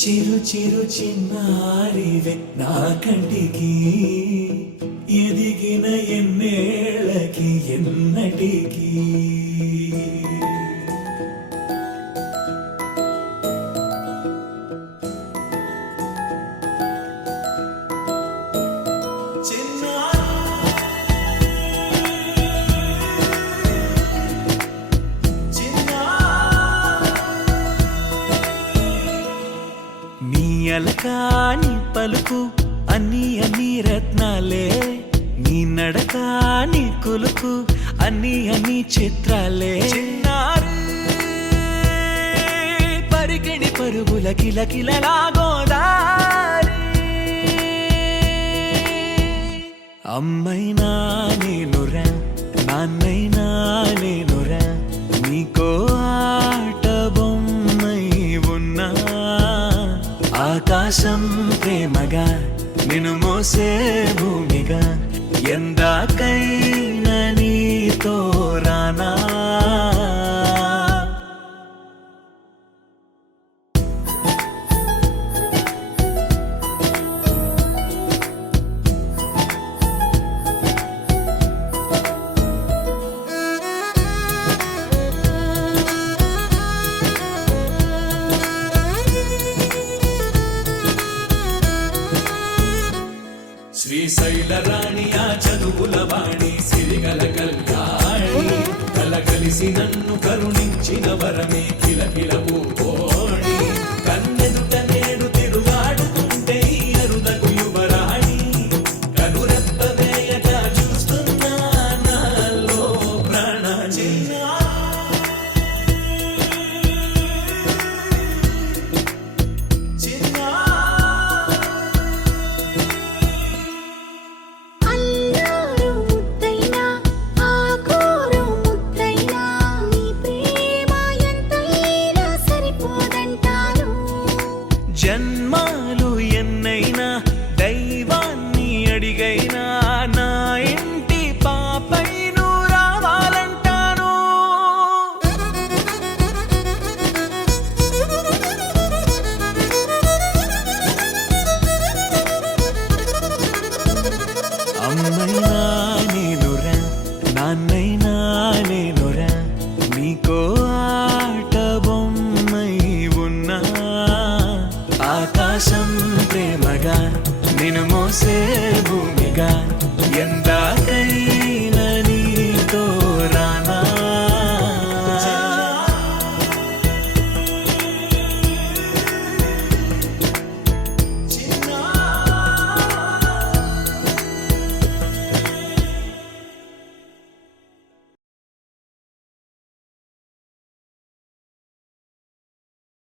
చిరు చిరు చిన్నారివే నా కంటికి ఎదిగిన ఎన్నేళ్ళకి ఎన్నటికి అలకాని పలుకు అన్ని అన్ని రత్నాలే నీ నడక నీ కులుకు అన్ని అన్ని చిత్రాలే చిన్నారు పరికిణి పరుగుల కిలకిలలాగోదారి అమ్మైనా నేనురా నాన్నైనా నేనురా నీకో ఆట బొమ్మై ఉన్నా ఆకాశం ప్రేమగా నిన్ను మోసే భూమిగా ఎందాకైనా నీతో రానా శ్రీశైల రాణి ఆ చదువుల వాణి సిరిగల కళ్యాణి కలగలిసి నన్ను కరుణించిన వరమే కిలకిల పూకోణి కన్నెదుట నేడు తిరుగాడుతుంటే అరుదకు యువరాణి కనురెప్ప వేయక చూస్తున్నా నాలో ప్రాణ జన్మాలు ఎన్నైనా దైవాన్ని అడిగైనా నా ఇంటి పాపై నువ్వు రావాలంటాను అమ్మ